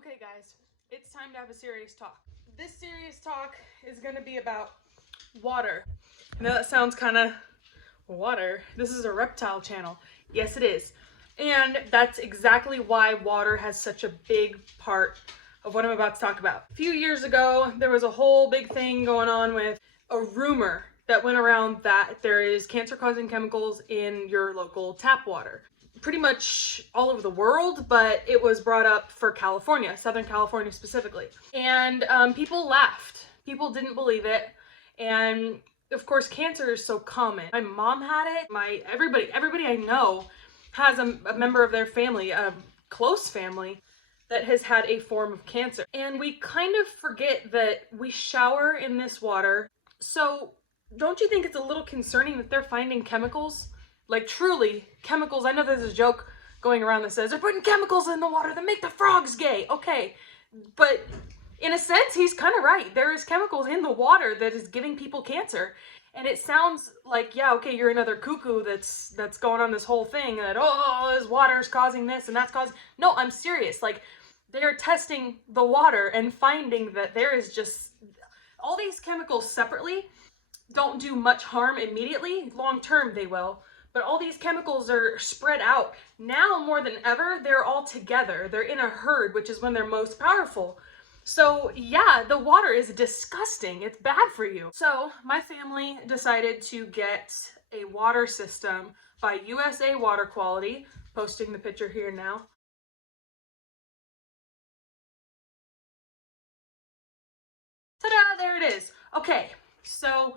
Okay guys, it's time to have a serious talk. This serious talk is going to be about water. I know that sounds kind of water. This is a reptile channel. Yes it is. And that's exactly why water has such a big part of what I'm about to talk about. A few years ago, there was a whole big thing going on with a rumor that went around that there is cancer-causing chemicals in your local tap water. Pretty much all over the world, but it was brought up for California, Southern California specifically. And people laughed. People didn't believe it. And of course, cancer is so common. My mom had it. Everybody I know has a member of their family, a close family, that has had a form of cancer. And we kind of forget that we shower in this water. So don't you think it's a little concerning that they're finding chemicals? Like truly chemicals. I know there's a joke going around that says they're putting chemicals in the water that make the frogs gay. Okay, but in a sense, he's kind of right. There is chemicals in the water that is giving people cancer. And it sounds like, yeah, okay, you're another cuckoo that's going on this whole thing that, oh, this water is causing this and that's causing... No, I'm serious. Like, they're testing the water and finding that there is just... All these chemicals separately don't do much harm immediately. Long term, they will. But all these chemicals are spread out. Now, more than ever, they're all together. They're in a herd, which is when they're most powerful. So yeah, the water is disgusting. It's bad for you. So my family decided to get a water system by USA Water Quality. Posting the picture here now. Ta-da, there it is. Okay, so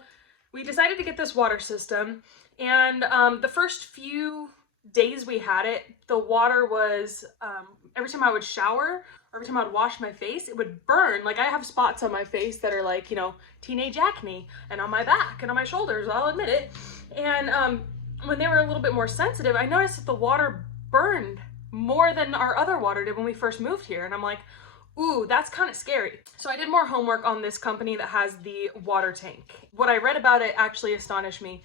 we decided to get this water system, and the first few days we had it, the water was, every time I would shower, or every time I would wash my face, it would burn. Like, I have spots on my face that are like, you know, teenage acne, and on my back, and on my shoulders, I'll admit it. And when they were a little bit more sensitive, I noticed that the water burned more than our other water did when we first moved here, and I'm like, ooh, that's kind of scary. So I did more homework on this company that has the water tank. What I read about it actually astonished me.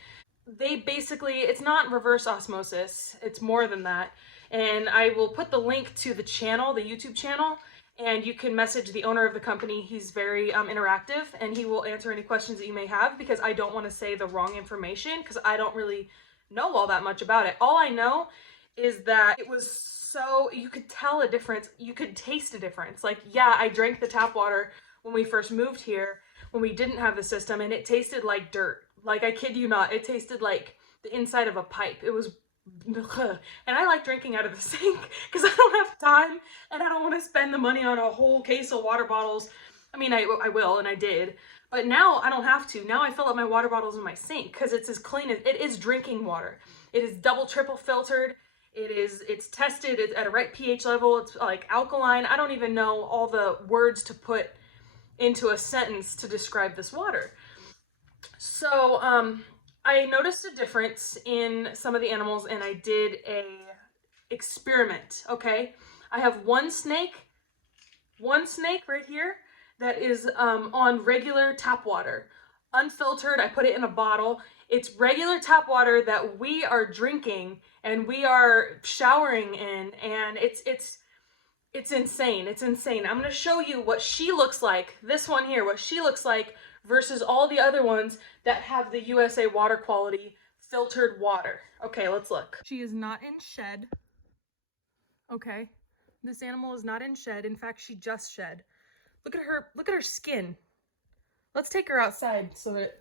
They basically, it's not reverse osmosis, it's more than that. And I will put the link to the channel, the YouTube channel, and you can message the owner of the company. He's very interactive, and he will answer any questions that you may have, because I don't want to say the wrong information, because I don't really know all that much about it. All I know is that it was so, you could tell a difference, you could taste a difference. Like, yeah, I drank the tap water when we first moved here, when we didn't have the system, and it tasted like dirt. Like, I kid you not, it tasted like the inside of a pipe. It was, and I like drinking out of the sink because I don't have time and I don't want to spend the money on a whole case of water bottles. I mean, I will, and I did, but now I don't have to. Now I fill up my water bottles in my sink because it's as clean as, it is drinking water. It is double, triple filtered. It's tested, it's at a right pH level. It's like alkaline. I don't even know all the words to put into a sentence to describe this water. So, I noticed a difference in some of the animals, and I did a experiment, okay? I have one snake right here that is on regular tap water. Unfiltered, I put it in a bottle. It's regular tap water that we are drinking and we are showering in, and it's insane. It's insane. I'm gonna show you what she looks like, this one here, what she looks like versus all the other ones that have the USA Water Quality filtered water. Okay, let's look. She is not in shed. Okay, this animal is not in shed. In fact, she just shed. Look at her skin. Let's take her outside so that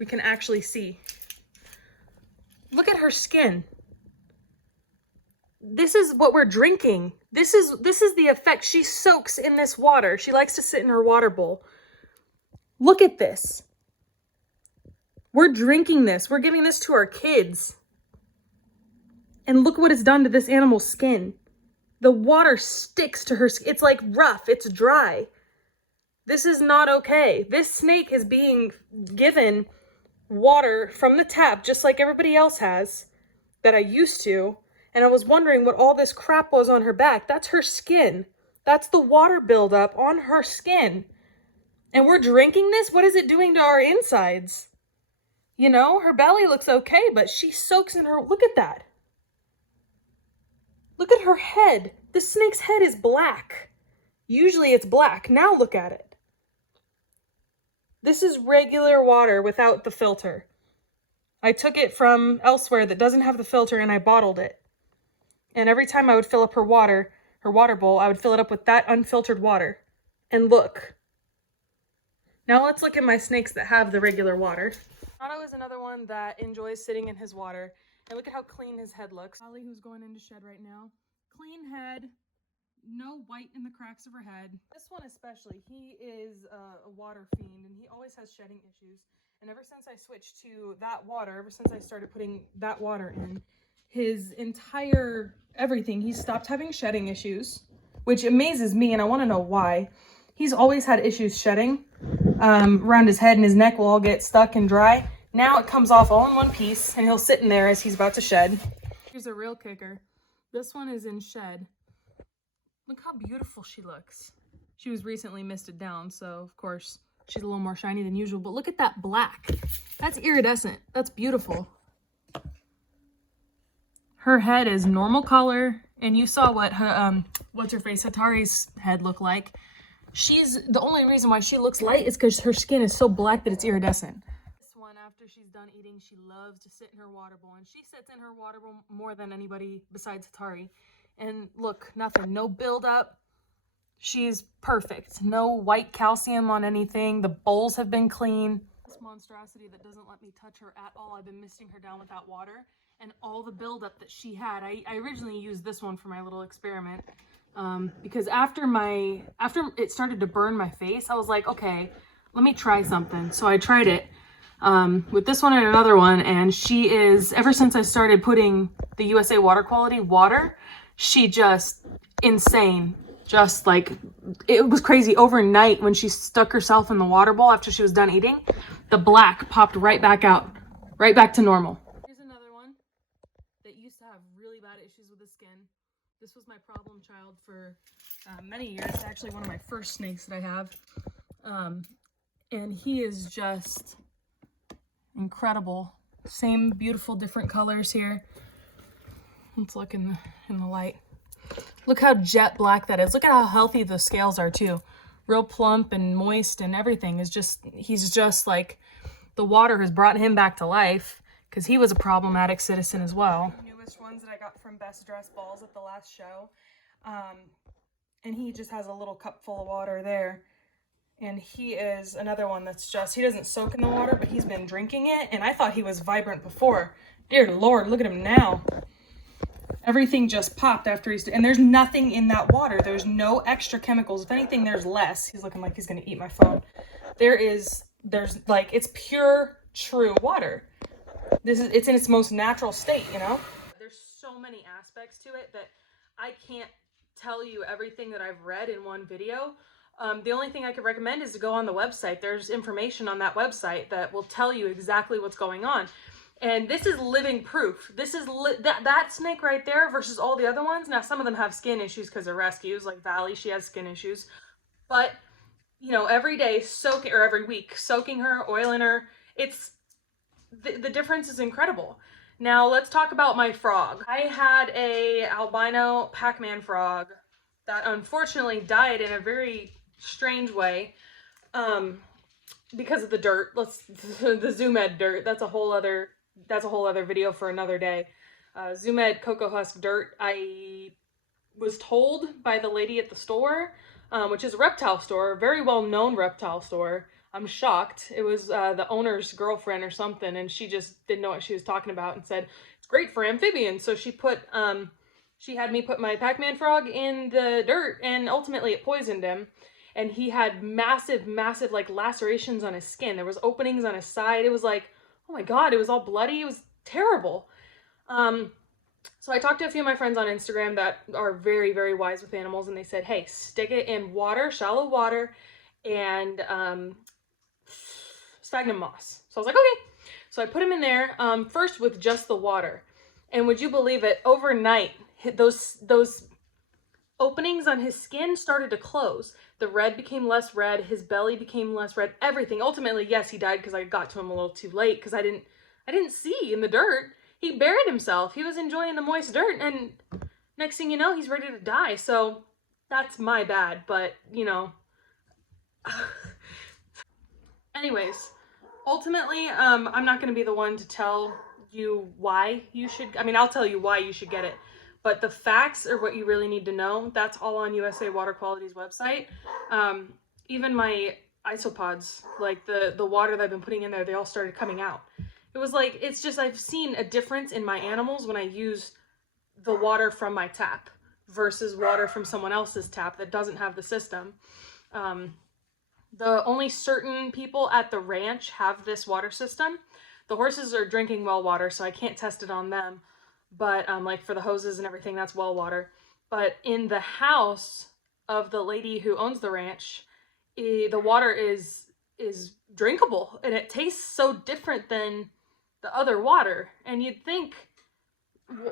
we can actually see. Look at her skin. This is what we're drinking. This is the effect. She soaks in this water. She likes to sit in her water bowl. Look at this. We're drinking this. We're giving this to our kids. And look what it's done to this animal's skin. The water sticks to her skin. It's like rough. It's dry. This is not okay. This snake is being given water from the tap, just like everybody else has, that I used to. And I was wondering what all this crap was on her back. That's her skin. That's the water buildup on her skin. And we're drinking this? What is it doing to our insides? You know, her belly looks okay, but she soaks in her... Look at that. Look at her head. This snake's head is black. Usually it's black. Now look at it. This is regular water without the filter. I took it from elsewhere that doesn't have the filter and I bottled it. And every time I would fill up her water bowl, I would fill it up with that unfiltered water. And look. Now let's look at my snakes that have the regular water. Otto is another one that enjoys sitting in his water. And look at how clean his head looks. Asali, who's going into shed right now. Clean head. No white in the cracks of her head. This one especially, he is a water fiend and he always has shedding issues. And ever since I switched to that water, ever since I started putting that water in, his entire everything, he stopped having shedding issues, which amazes me and I want to know why. He's always had issues shedding around his head and his neck will all get stuck and dry. Now it comes off all in one piece and he'll sit in there as he's about to shed. Here's a real kicker. This one is in shed. Look how beautiful she looks. She was recently misted down, so of course she's a little more shiny than usual, but look at that black. That's iridescent. That's beautiful. Her head is normal color, and you saw what her, what's her face, Hatari's head looked like. The only reason why she looks light is because her skin is so black that it's iridescent. This one, after she's done eating, she loves to sit in her water bowl, and she sits in her water bowl more than anybody besides Hatari. And look, nothing, no buildup. She's perfect. No white calcium on anything. The bowls have been clean. This monstrosity that doesn't let me touch her at all. I've been misting her down with that water. And all the buildup that she had. I originally used this one for my little experiment. Because after it started to burn my face, I was like, okay, let me try something. So I tried it with this one and another one. And she is, ever since I started putting the USA Water Quality water, she just insane. Just like, it was crazy. Overnight when she stuck herself in the water bowl after she was done eating, the black popped right back out, right back to normal. Here's another one that used to have really bad issues with the skin. This was my problem child for many years. It's actually one of my first snakes that I have. And he is just incredible. Same beautiful different colors here. Let's look in the light. Look how jet black that is. Look at how healthy the scales are too. Real plump and moist and everything is just, he's just like, the water has brought him back to life because he was a problematic citizen as well. Newest ones that I got from Best Dressed Balls at the last show. And he just has a little cup full of water there. And he is another one that's just, he doesn't soak in the water, but he's been drinking it. And I thought he was vibrant before. Dear Lord, look at him now. Everything just popped after and there's nothing in that water. There's no extra chemicals. If anything, there's less. He's looking like he's gonna eat my phone. There's like, it's pure, true water. It's in its most natural state, you know? There's so many aspects to it that I can't tell you everything that I've read in one video. The only thing I could recommend is to go on the website. There's information on that website that will tell you exactly what's going on. And this is living proof. This is that snake right there versus all the other ones. Now, some of them have skin issues because they're rescues, like Valley, she has skin issues. But, you know, every day soaking, or every week, soaking her, oiling her, it's, the difference is incredible. Now, let's talk about my frog. I had a albino Pac-Man frog that unfortunately died in a very strange way because of the dirt. The Zoomed dirt, that's a whole other video for another day. Zoomed Coco Husk dirt. I was told by the lady at the store, which is a reptile store, a very well-known reptile store. I'm shocked. It was the owner's girlfriend or something, and she just didn't know what she was talking about and said, it's great for amphibians. So she had me put my Pac-Man frog in the dirt, and ultimately it poisoned him. And he had massive, massive, like, lacerations on his skin. There was openings on his side. It was like, oh my God, it was all bloody. It was terrible. So I talked to a few of my friends on Instagram that are very, very wise with animals, and they said, hey, stick it in water, shallow water, and sphagnum moss. So I was like, okay. So I put him in there first with just the water. And would you believe it, overnight, those openings on his skin started to close. The red became less red, his belly became less red, everything. Ultimately, yes, he died because I got to him a little too late because I didn't see in the dirt. He buried himself. He was enjoying the moist dirt, and next thing you know, he's ready to die. So that's my bad, but you know. Anyways, ultimately, I'm not going to be the one to tell you why you should, I mean, I'll tell you why you should get it, but the facts are what you really need to know. That's all on USA Water Quality's website. Even my isopods, like the water that I've been putting in there, they all started coming out. It was like, it's just, I've seen a difference in my animals when I use the water from my tap versus water from someone else's tap that doesn't have the system. The only certain people at the ranch have this water system. The horses are drinking well water, so I can't test it on them. But like for the hoses and everything, that's well water. But in the house of the lady who owns the ranch, the water is drinkable, and it tastes so different than the other water. And you'd think,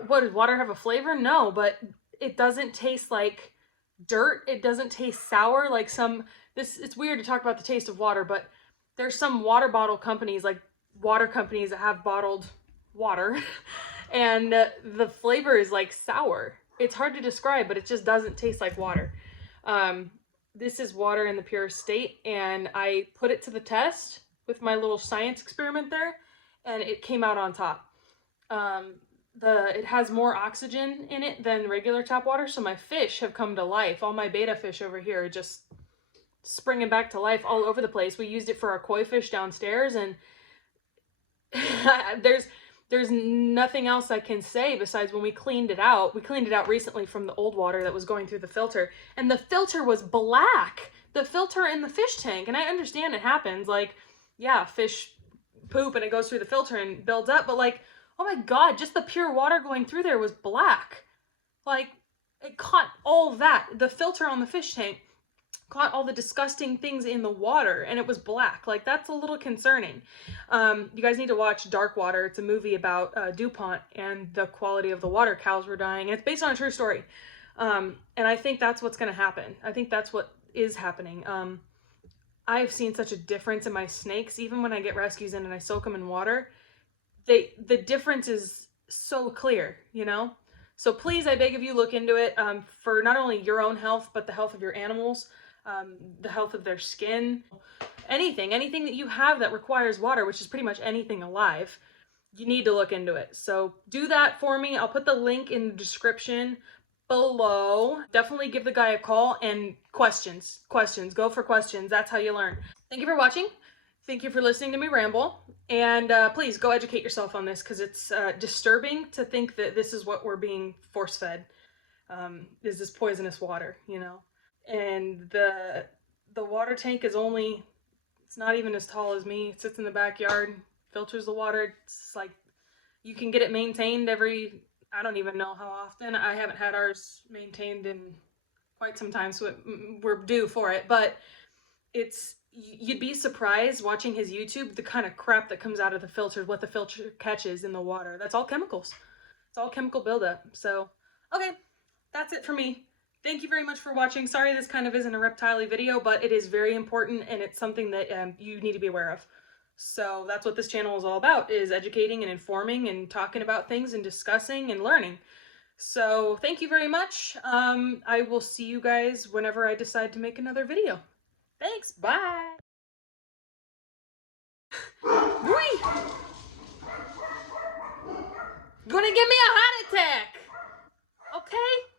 what, does water have a flavor? No, but it doesn't taste like dirt. It doesn't taste sour like some, it's weird to talk about the taste of water, but there's some water bottle companies, like water companies, that have bottled water and the flavor is like sour. It's hard to describe, but it just doesn't taste like water. This is water in the purest state, and I put it to the test with my little science experiment there, and it came out on top. It has more oxygen in it than regular tap water, so my fish have come to life. All my betta fish over here are just springing back to life all over the place. We used it for our koi fish downstairs, and there's nothing else I can say besides when we cleaned it out. We cleaned it out recently from the old water that was going through the filter, and the filter was black. The filter in the fish tank, and I understand it happens. Like, yeah, fish poop and it goes through the filter and builds up, but like, oh my God, just the pure water going through there was black. Like, it caught all that. The filter on the fish tank caught all the disgusting things in the water, and it was black. Like, that's a little concerning. You guys need to watch Dark Water. It's a movie about DuPont and the quality of the water. Cows were dying, and it's based on a true story. And I think that's what's going to happen. I think that's what is happening. I've seen such a difference in my snakes. Even when I get rescues in and I soak them in water, the difference is so clear, you know? So please, I beg of you, look into it for not only your own health, but the health of your animals, the health of their skin, anything that you have that requires water, which is pretty much anything alive. You need to look into it. So do that for me. I'll put the link in the description below. Definitely give the guy a call, and questions. Go for questions. That's how you learn. Thank you for watching. Thank you for listening to me ramble. And please go educate yourself on this, because it's disturbing to think that this is what we're being force-fed, is this poisonous water, you know? And the water tank is only, it's not even as tall as me. It sits in the backyard, filters the water. It's like, you can get it maintained every, I don't even know how often. I haven't had ours maintained in quite some time, so we're due for it. But you'd be surprised watching his YouTube, the kind of crap that comes out of the filter, what the filter catches in the water. That's all chemicals. It's all chemical buildup. So, okay, that's it for me. Thank you very much for watching. Sorry this kind of isn't a reptile video, but it is very important, and it's something that you need to be aware of. So that's what this channel is all about, is educating and informing and talking about things and discussing and learning. So thank you very much. I will see you guys whenever I decide to make another video. Thanks, bye! Whee! Gonna give me a heart attack! Okay?